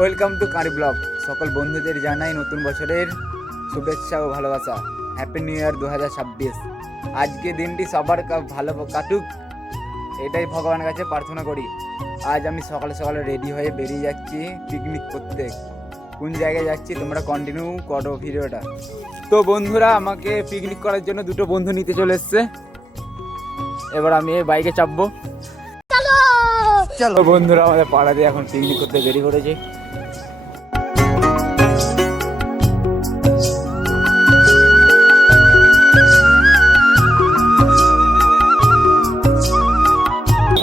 Welcome to curry blog. সকল বন্ধুদের জানাই নতুন বছরের শুভেচ্ছা ও ভালোবাসা। Happy new year 2026। আজকে দিনটি সবার ভালো কাটুক, এটাই ভগবানের কাছে প্রার্থনা করি। আজ আমি সকালে সকালে রেডি হয়ে বেরিয়ে যাচ্ছি পিকনিক করতে। কোন জায়গায় যাচ্ছি তোমরা কন্টিনিউ করো ভিডিওটা। তো বন্ধুরা, আমাকে পিকনিক করার জন্য দুটো বন্ধু নিতে চলে এসছে। এবার আমি এই বাইকে চাপবো। চলো বন্ধুরা, আমাদের পাড়াতে এখন পিকনিক করতে বেরিয়ে পড়েছে।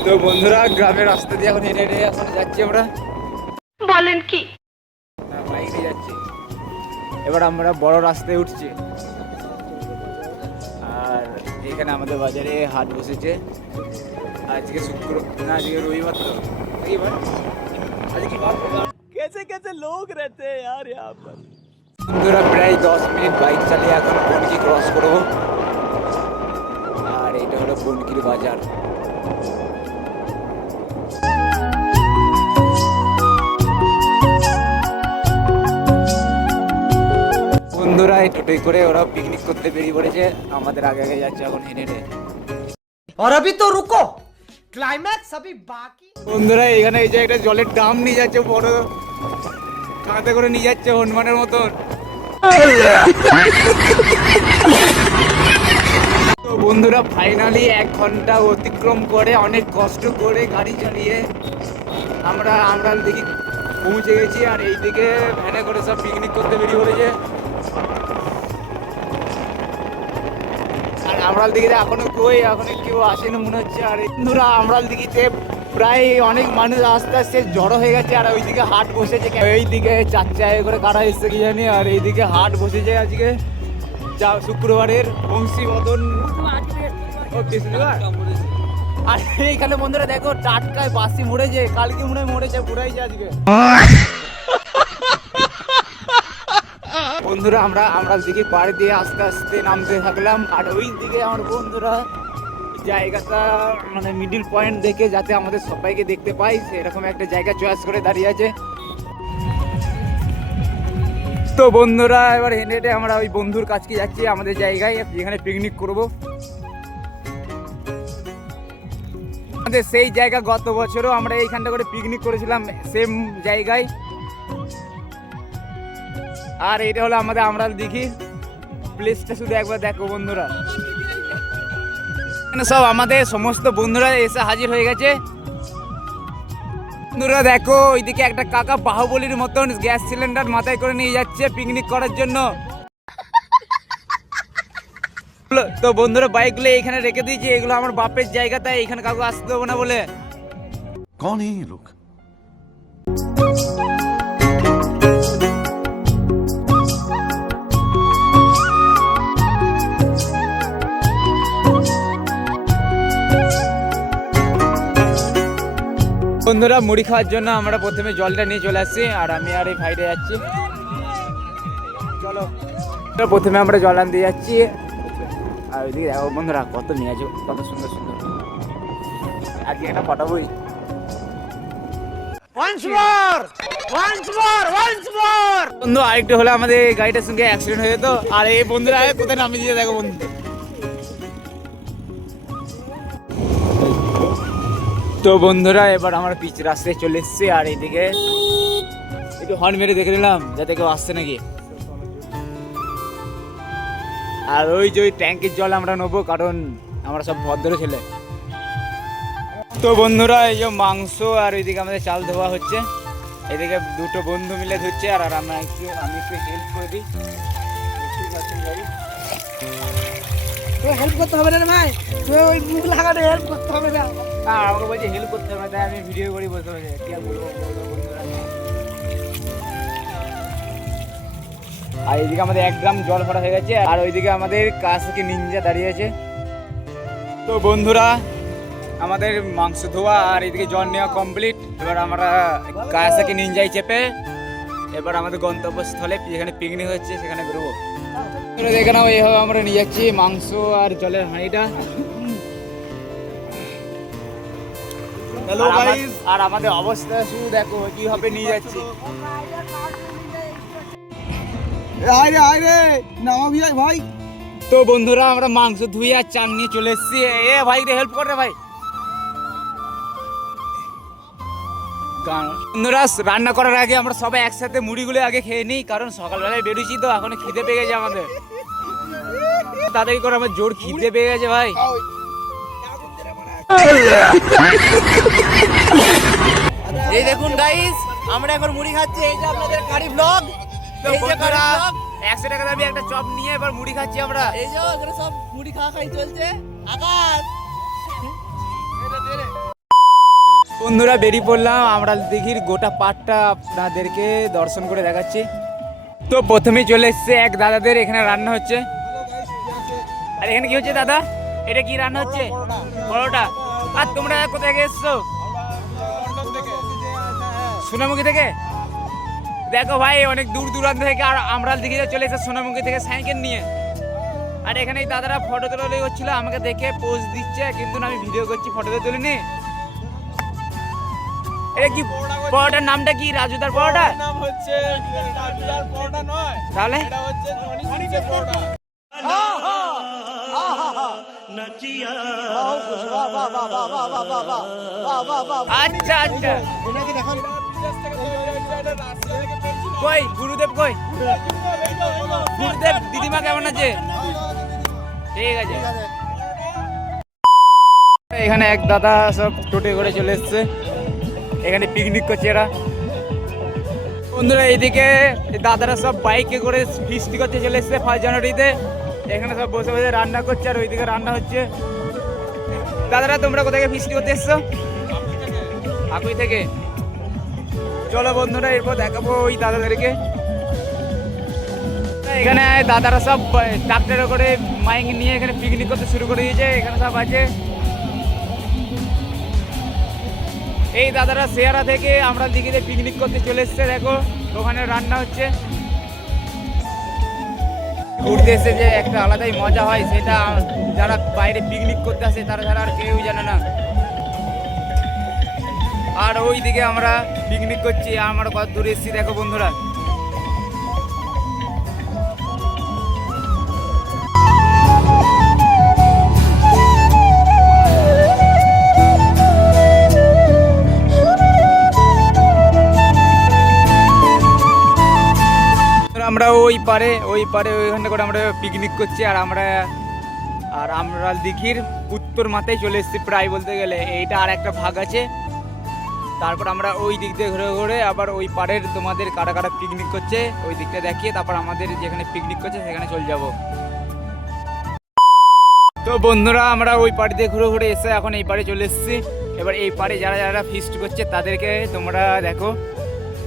তো বন্ধুরা, গ্রামের রাস্তা দিয়ে এখন হেঁটে এখন যাচ্ছি আমরা। বলেন কি? বাইক নিয়ে যাচ্ছি। এবার আমরা বড় রাস্তায় উঠছি। আর এখানে আমাদের বাজারে হাট বসেছে। আজকে আজকে রবিবার। তো कैसे कैसे लोग रहते हैं यार यहाँ पर। বন্ধুরা, প্রায় 10 মিনিট বাইক চালিয়ে এখন বনকি ক্রস করবো। আর এটা হলো বনকির বাজার। বন্ধুরা, এই টোটোই করে ওরা পিকনিক করতে বেরিয়ে পড়েছে। আমাদের আগে আগে যাচ্ছে এখন হেঁটে হেঁটে। और अभी तो रुको, क्लाइमैक्स अभी बाकी। বন্ধুরা, এখানে এই যে একটা জলের ড্রাম নিয়ে যাচ্ছে, বড় কাঁধে করে নিয়ে যাচ্ছে হনুমানের মতন। তো বন্ধুরা, ফাইনালি 1 ঘন্টা অতিক্রম করে অনেক কষ্ট করে গাড়ি চালিয়ে আমরা দিকে পৌঁছে গেছি। আর এইদিকে ভ্যানে করে সব পিকনিক করতে বেরিয়ে পড়েছে। আর আমরাল দিঘিতে এখনো কেউ আসেনি মনে হচ্ছে। আর বন্ধুরা, আমরাল দিঘিতে প্রায় অনেক মানুষ আস্তে আস্তে জড়ো হয়ে গেছে। আর ওইদিকে হাট বসেছে, এইদিকে 4 চায় করে কারা এসছে কি জানি। আর এইদিকে হাট বসেছে আজকে শুক্রবারের বংশীবদন। আর এইখানে বন্ধুরা দেখো, টাটকায় বাসি মরেছে, কালকে মরেছে পুরাইছে আজকে। বন্ধুরা, আমরা দিকে পাড়ে দিয়ে আস্তে আস্তে নামতে থাকলাম। আর ওই দিকে আমার বন্ধুরা জায়গাটা মানে মিডিল পয়েন্ট দেখে যাতে আমাদের সবাইকে দেখতে পাই সেরকম একটা জায়গা চয়েস করে দাঁড়িয়ে আছে। তো বন্ধুরা, এবার হেঁটে হেঁটে আমরা ওই বন্ধুর কাছকে যাচ্ছি, আমাদের জায়গায় যেখানে পিকনিক করব। আমাদের সেই জায়গা গত বছরও আমরা এইখানটা করে পিকনিক করেছিলাম, সেম জায়গায়। আর এটা হলো আমাদের আমরাল দিঘি। প্লেসটা শুধু একবার দেখো বন্ধুরা। সব আমাদের সমস্ত বন্ধুরা এসে হাজির হয়ে গেছে। বন্ধুরা দেখো, ওইদিকে একটা কাকা বাহুবলীর মতন গ্যাস সিলিন্ডার মাথায় করে নিয়ে যাচ্ছে পিকনিক করার জন্য। তো বন্ধুরা, বাইকগুলো এখানে রেখে দিয়েছি। এগুলো আমার বাপের জায়গা, তাই এখানে কাউকে আসতে দেবো না বলে। कौन है ये लोग? বন্ধুরা, মুড়ি খাওয়ার জন্য আমরা প্রথমে জলটা নিয়ে চলে আসছি। আর আমি আর এই ভাইটা যাচ্ছি। চলো, প্রথমে আমরা জল আনতে যাচ্ছি। আর ওইদিকে দেখো বন্ধুরা, কত নিয়ে আছে, কত সুন্দর সুন্দর। আজকে একটা ফটাবই। বন্ধু, আরেকটু হলে আমাদের গাড়িটার সঙ্গে অ্যাক্সিডেন্ট হয়ে যেত। আর এই বন্ধুরা কোথায় নামিয়ে দিয়ে দেখো বন্ধু। তো বন্ধুরা, এবার আমরা পিচ রাস্তায় চলে এসেছি। আর এইদিকে একটু হর্ন মেরে দেখে নিলাম যাতে কেউ আসছে নাকি। আর ওই যে ওই ট্যাঙ্কের জল আমরা নেবো, কারণ আমরা সব ভদ্র ছেলে। তো বন্ধুরা, এই যে মাংস আর ওইদিকে আমাদের চাল ধোয়া হচ্ছে। এদিকে দুটো বন্ধু মিলে ধুচ্ছে। আর আমি একটু হেল্প করে দিই। হেল্প করতে হবে না ভাই, তুই ওই মুখ লাগানো হেল্প করতে হবে না। আমাকে বলছে হেল্প করতে হবে, তাই আমি ভিডিও করি বলতে হবে। কি আর বলবো বন্ধুরা। আর এইদিকে আমাদের 1 গ্রাম জল ভরা হয়ে গেছে। আর ওইদিকে আমাদের কাছকে নিনজা দাঁড়িয়ে আছে। তো বন্ধুরা, আমাদের মাংস ধোয়া আর এইদিকে জল নেওয়া কমপ্লিট। এবার আমরা কাছকে নিনজাই চেপে এবার আমাদের গন্তব্যস্থলে যেখানে পিকনিক হচ্ছে সেখানে বেরোবো। দেখে নাও, এইভাবে আমরা নিয়ে যাচ্ছি মাংস আর জলের হাঁড়িটা। हेलो गाइस, আর আমাদের অবস্থা শুধু দেখো কিভাবে নিয়ে যাচ্ছি। ভাই তো বন্ধুরা আমরা মাংস ধুয়ে আর চাং নিয়ে চলে এসেছি। এ ভাই হেল্প কর রে ভাই। বন্ধুরা রান্না করার আগে আমরা সবাই একসাথে মুড়িগুলো আগে খেয়ে নিই, কারণ সকালবেলায় বেরোচ্ছি তো এখন খিদে পেয়ে গেছে আমাদের। তাড়াতাড়ি করে আমার জোর খিদে পেয়ে গেছে ভাই। এই দেখুন গাইস, আমরা এখন মুড়ি খাচ্ছি। এই যে আপনাদের গাড়ি ব্লগ, এই যে গাড়ি ব্লগ। 100 টাকা দাবি একটা চপ নিয়ে এবার মুড়ি খাচ্ছি আমরা। এই যে এখানে সব মুড়ি খাওয়া খাই চলছে। আকাশ বন্ধুরা বেরিয়ে পড়লাম আমরা দিঘির গোটা পাটটা আপনাদেরকে দর্শন করে দেখাচ্ছি। তো প্রথমেই চলে এসছে এক দাদাদের এখানে রান্না হচ্ছে। আর এখানে কি হচ্ছে দাদা? এটা কি রান্না হচ্ছে? পরোটা। আর তোমরা কোথায় এসছো? সোনামুখী থেকে। দেখো ভাই অনেক দূর দূরান্ত থেকে আর আমরা দিঘিতে চলে এসেছে সোনামুখী থেকে সাইকেল নিয়ে। আর এখানে এই দাদারা ফটো তোলা হচ্ছিল, আমাকে দেখে পোজ দিচ্ছে, কিন্তু আমি ভিডিও করছি, ফটো তো তুলিনি। এটা কি পরোটার নামটা কি? রাজুদার পরোটা নাম হচ্ছে রাজুদার পরোটা নয়, তাহলে এটা হচ্ছে জনি সিংসের পরোটা। আচ্ছা আচ্ছা। কই গুরুদেব কই? গুরুদেব দিদিমা কেমন আছে? ঠিক আছে। এখানে এক দাদা সব টোটে করে চলে এসছে, এখানে পিকনিক করছে এরা। বন্ধুরা এইদিকে দাদারা সব বাইকে করে ফিস্টি করতে চলে এসছে 5 জানুয়ারিতে। এখানে সব বসে বসে রান্না করছে আর ওইদিকে রান্না হচ্ছে। দাদারা তোমরা কোথায় ফিস্টি করতে এসছো? আকুই থেকে। চলো বন্ধুরা এরপর দেখাবো ওই দাদাদেরকে। এখানে দাদারা সব ট্রাক্টরে করে মাইক নিয়ে এখানে পিকনিক করতে শুরু করে দিয়েছে। এখানে সব আছে। এই দাদারা শেয়ারা থেকে আমরা দিঘিতে পিকনিক করতে চলে এসছে। দেখো ওখানে রান্না হচ্ছে। ঘুরতে এসে যে একটা আলাদাই মজা হয়, সেটা যারা বাইরে পিকনিক করতে আসে তারা ছাড়া আর কেউ জানে না। আর ওই দিকে আমরা পিকনিক করছি, আমরা কত দূরে এসেছি দেখো বন্ধুরা। আমরা ওই পারে ওইখানে করে আমরা পিকনিক করছি। আর আমরা দিঘির উত্তর মাথায় চলে এসেছি প্রায় বলতে গেলে। এইটা আর একটা ভাগ আছে। তারপর আমরা ওই দিক দিয়ে ঘুরে ঘুরে আবার ওই পাড়ের তোমাদের কারা কারা পিকনিক করছে ওই দিকটা দেখিয়ে তারপর আমাদের যেখানে পিকনিক করছে সেখানে চলে যাব। তো বন্ধুরা আমরা ওই পাড়ে দিয়ে ঘুরে ঘুরে এসে এখন এই পাড়ে চলে এসেছি। এবার এই পাড়ে যারা যারা ফিস্ট করছে তাদেরকে তোমরা দেখো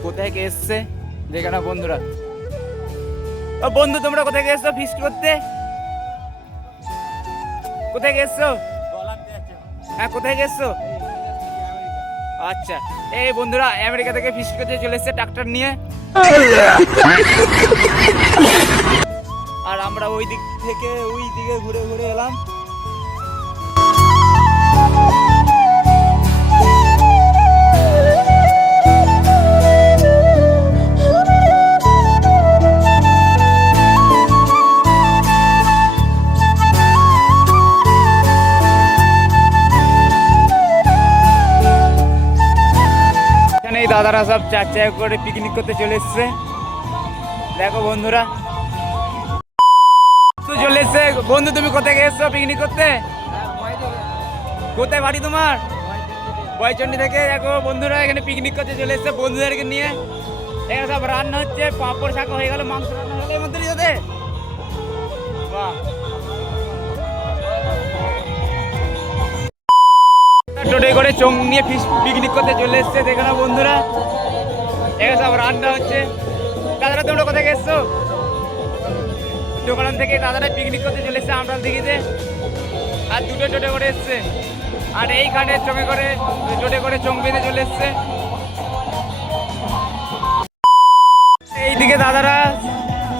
কোথায় কে এসছে দেখে না বন্ধুরা। ও বন্ধু তোমরা কোথায় এসছো ফিস্ট করতে? কোথায় এসছো? হ্যাঁ কোথায় এসছো? আচ্ছা এই বন্ধুরা আমেরিকা থেকে ফিস্ট করতে চলে এসছে ট্রাক্টর নিয়ে। আর আমরা ওই দিক থেকে ওই দিকে ঘুরে ঘুরে এলাম। এই দাদারা সব 4 চাকা করে পিকনিক করতে চলে এসছে। দেখো বন্ধুরা তো চলে এসছে। বন্ধু তুমি কোথায় এসছো পিকনিক করতে? কোথায় বাড়ি তোমার? বয়চন্ডী থেকে। দেখো বন্ধুরা এখানে পিকনিক করতে চলে এসছে বন্ধুদেরকে নিয়ে। এখানে সব রান্না হচ্ছে, পাঁপড় শাক হয়ে গেল, মাংস রান্না হয়ে গেল এর মধ্যে সাথে। বাহ টোটে করে চোং নিয়ে পিকনিক করতে চলে এসছে। দেখো না বন্ধুরা এখানে সব রান্না হচ্ছে। দাদারা তোমরা কোথায় এসছো? দোকান থেকে দাদারা পিকনিক করতে চলে এসছে আমরা দিঘিতে। আর দুটো টোটে করে এসছে। আর এইখানে টোটে করে চোং বেঁধে চলে এসছে। এইদিকে দাদারা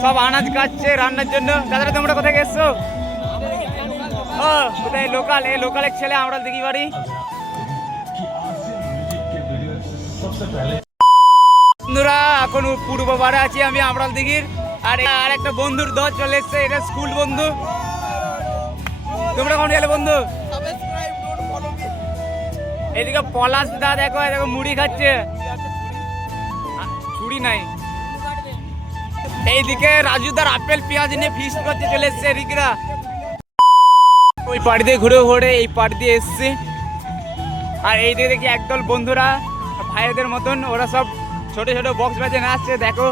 সব আনাজ কাটছে রান্নার জন্য। দাদারা তোমরা কোথায় এসছো? ও কোথায় লোকাল? এই লোকালের ছেলে আমরা দিঘি বাড়ি। বন্ধুরা এখন পূর্ব পাড়ে আছি আমি আমরাল দিঘির, আর একটা বন্ধুর দল চলে এসছে, এটা স্কুল বন্ধু। তোমরা কোন গেলে বন্ধু? এদিকে পলাশ দা দেখো দেখো মুড়ি খাচ্ছে, ছুরি নাই। এইদিকে রাজুদার আপেল পেঁয়াজ নিয়ে ফিস্ট করতে চলে এসছে রিকরা। ওই পাড়ি দিয়ে ঘুরে ঘুরে এই পাড়ি দিয়ে এসছে, আর এই দিকে দেখি একদল বন্ধুরা ভাইদের মতন, ওরা সব ছোট ছোট বক্স বাজে নাচছে। দেখো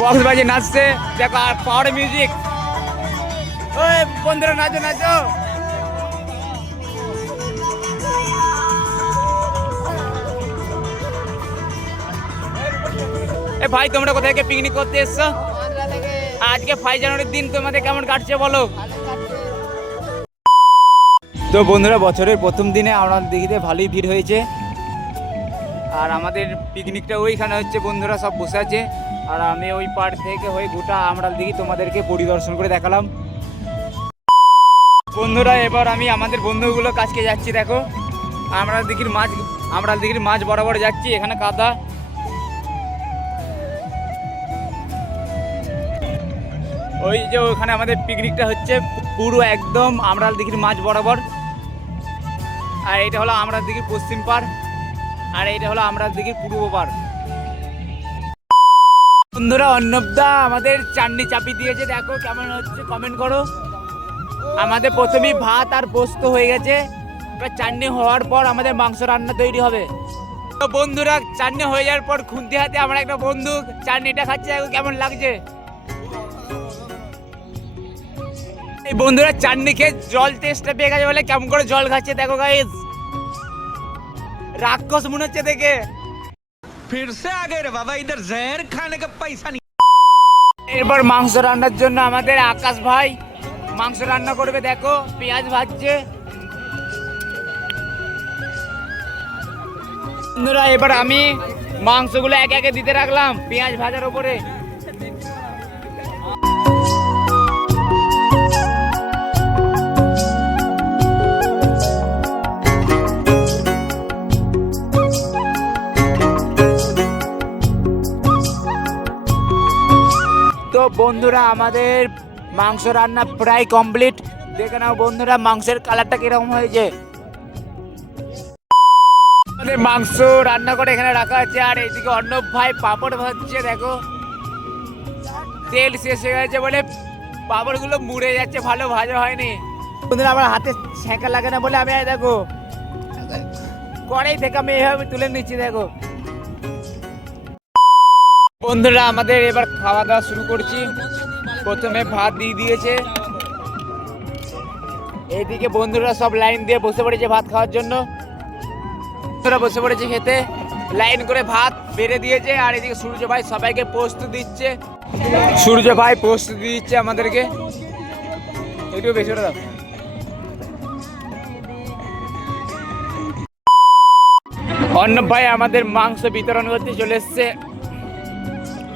বক্স বাজে নাচছে, দেখো আর পাওয়ার মিউজিক। ওই বন্ধুরা নাচো নাচো। এ ভাই তোমরা কোথায় পিকনিক করতে এসছো? আজকে 5 জানুয়ারির দিন তোমাদের কেমন কাটছে বলো? তো বন্ধুরা বছরের প্রথম দিনে আমরা দিঘিতে ভালোই ভিড় হয়েছে, আর আমাদের পিকনিকটা ওইখানে হচ্ছে। বন্ধুরা সব বসে আছে, আর আমি ওই পাড় থেকে হয়ে গোটা আমরাল দিঘি তোমাদেরকে পরিদর্শন করে দেখালাম। বন্ধুরা এবার আমি আমাদের বন্ধুগুলো কাছকে যাচ্ছি। দেখো আমরাল দিঘির মাঝ বরাবর যাচ্ছি, এখানে কাদা। ওই যে ওখানে আমাদের পিকনিকটা হচ্ছে পুরো একদম আমরাল দিঘির মাঝ বরাবর। আর এটা হলো আমরাল দিঘির পশ্চিম পাড়, আর এইটা হলো আমরাল দিঘির পূর্ব পাড়। বন্ধুরা অর্ণবদা আমাদের চাটনি চাপি দিয়েছে, দেখো কেমন হচ্ছে কমেন্ট করো। আমাদের প্রথমেই ভাত আর পোস্ত হয়ে গেছে, এবার চাটনি হওয়ার পর আমাদের মাংস রান্না তৈরি হবে। তো বন্ধুরা চাটনি হয়ে যাওয়ার পর খুন্তি হাতে আমার একটা বন্ধু চাটনিটা খাচ্ছে, দেখো কেমন লাগছে। এই বন্ধুরা চাটনি খেয়ে জল টেস্টটা পেয়ে গেছে বলে কেমন করে জল খাচ্ছে, দেখো গাইস। রাক্ষস মনে হচ্ছে দেখে। फिर से आ गए रे बाबा, इधर जहर खाने का पैसा नहीं। এরপর মাংস রান্নার জন্য আমাদের আকাশ ভাই মাংস রান্না করবে, দেখো পেঁয়াজ ভাজছে। বন্ধুরা এবার আমি মাংসগুলো একে একে দিতে রাখলাম পেঁয়াজ ভাজার উপরে। তো বন্ধুরা আমাদের মাংস রান্না প্রায় কমপ্লিট, দেখে নাও বন্ধুরা মাংসের কালারটা কিরকম হয়েছে। আমাদের মাংস রান্না করে এখানে রাখা আছে, আর এইদিকে অর্ণব ভাই পাঁপড় ভাজছে। দেখো তেল শেষ হয়ে গেছে বলে পাঁপড়গুলো মুড়ে যাচ্ছে, ভালো ভাজা হয়নি। বন্ধুরা আমার হাতে ছ্যাঁকা লাগে না বলে আমি দেখো কড়াই থেকে আমি এইভাবে তুলে নিচ্ছি। দেখো বন্ধুরা আমাদের এবার খাওয়া দাওয়া শুরু করছি। প্রথমে ভাত দিয়ে দিয়েছে, এইদিকে বন্ধুরা সব লাইন দিয়ে বসে পড়েছে ভাত খাওয়ার জন্য। বন্ধুরা বসে পড়েছে খেতে, লাইন করে ভাত বেড়ে দিয়েছে। আর এদিকে সূর্য ভাই সবাইকে পোস্ত দিচ্ছে, সূর্য ভাই পোস্ত দিচ্ছে আমাদেরকে। একটু বেশি করে দাও। অর্ণব ভাই আমাদের মাংস বিতরণ করতে চলে এসছে,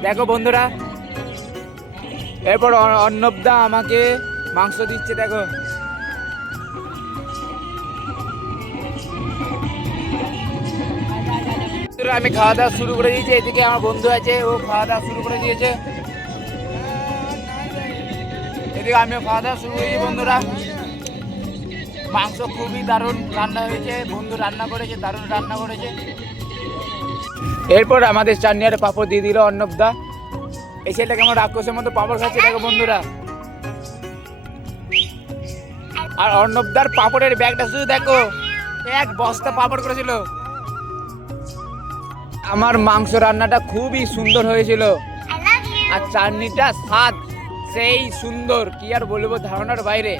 দেখো বন্ধুরা। এরপর অর্ণবদা আমাকে মাংস দিচ্ছে, দেখো। আমি খাওয়া দাওয়া শুরু করে দিয়েছি, এদিকে আমার বন্ধু আছে, ও খাওয়া দাওয়া শুরু করে দিয়েছে। এদিকে আমিও খাওয়া দাওয়া শুরু করেছি। বন্ধুরা মাংস খুবই দারুণ রান্না হয়েছে, বন্ধু রান্না করেছে, দারুণ রান্না করেছে। এরপর আমাদের চাটনি আর পাঁপড় দিয়ে দিল অর্ণবদা। এই ছেলেটাকে আমার রাক্ষসের মতো পাঁপড় খাচ্ছে, দেখো বন্ধুরা। আর অর্ণবদার পাঁপড়ের ব্যাগটা শুধু দেখো, এক বস্তা পাঁপড় করেছিল। আমার মাংস রান্নাটা খুবই সুন্দর হয়েছিল, আর চাটনিটা স্বাদ সেই সুন্দর, কি আর বলবো, ধারণার বাইরে।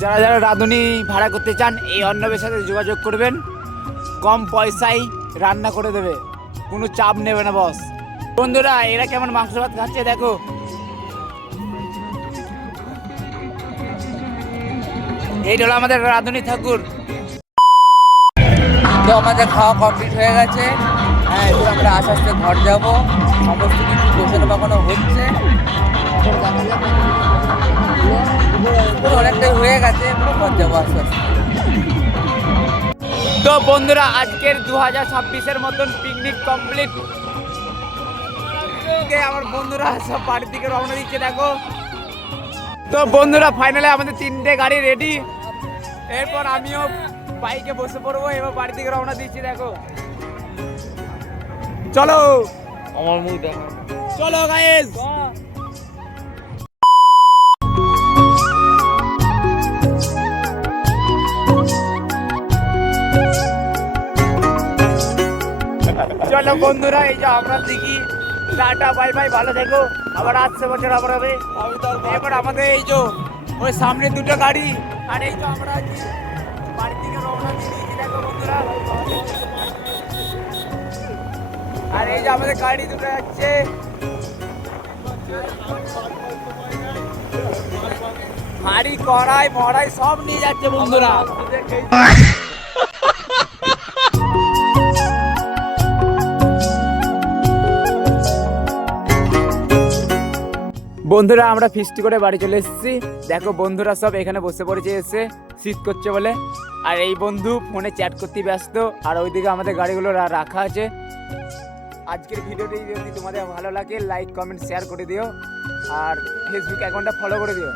যারা যারা রাঁধুনি ভাড়া করতে চান এই অর্ণবের সাথে যোগাযোগ করবেন, কম পয়সায় রান্না করে দেবে, কোনো চাপ নেবে না বস। বন্ধুরা এরা কেমন মাংস ভাত খাচ্ছে দেখো। এইটা হলো আমাদের রাঁধুনি ঠাকুর। তো আমাদের খাওয়া কমপ্লিট হয়ে গেছে। হ্যাঁ এবার আমরা আস্তে আস্তে ঘর যাবো, সমস্ত কিছু গোছানো বাগানো হচ্ছে, অনেকটাই হয়ে গেছে, ঘর যাবো আস্তে আস্তে। তো তো বন্ধুরা আজকের 2026-এর মতন পিকনিক কমপ্লিট। আমার বন্ধুরা সব বাড়ির দিকে রওনা দিচ্ছে দেখো। তো বন্ধুরা ফাইনালি আমাদের 3টে গাড়ি রেডি। এরপর আমিও বাইকে বসে পড়বো, এবার বাড়ির দিকে রওনা দিচ্ছি দেখো। চলো আমার মুখ দেখো। চলো গাইস। চলো বন্ধুরা, এই যে আমরা দেখি। টাটা বাই বাই, ভালো থেকো, আবার আসছে বছর আবার হবে। এবার আমাদের এই যে ওই সামনে 2টো গাড়ি, আর এই যে আমরা বাড়ির দিকে রওনা দিয়েছি দেখো বন্ধুরা। আর এই যে আমাদের গাড়ি 2টো যাচ্ছে। হাড়ি কড়াই মড়াই সব নিয়ে যাচ্ছে বন্ধুরা। বন্ধুরা আমরা ফিস্টি করে বাড়ি চলে এসেছি দেখো। বন্ধুরা সব এখানে বসে পড়েছে এসে, শীত করছে বলে। আর এই বন্ধু ফোনে চ্যাট করতে ব্যস্ত, আর ওইদিকে আমাদের গাড়িগুলো রাখা আছে। আজকের ভিডিওটি যদি তোমাদের ভালো লাগে লাইক কমেন্ট শেয়ার করে দিও, আর ফেসবুক অ্যাকাউন্টটা ফলো করে দিও।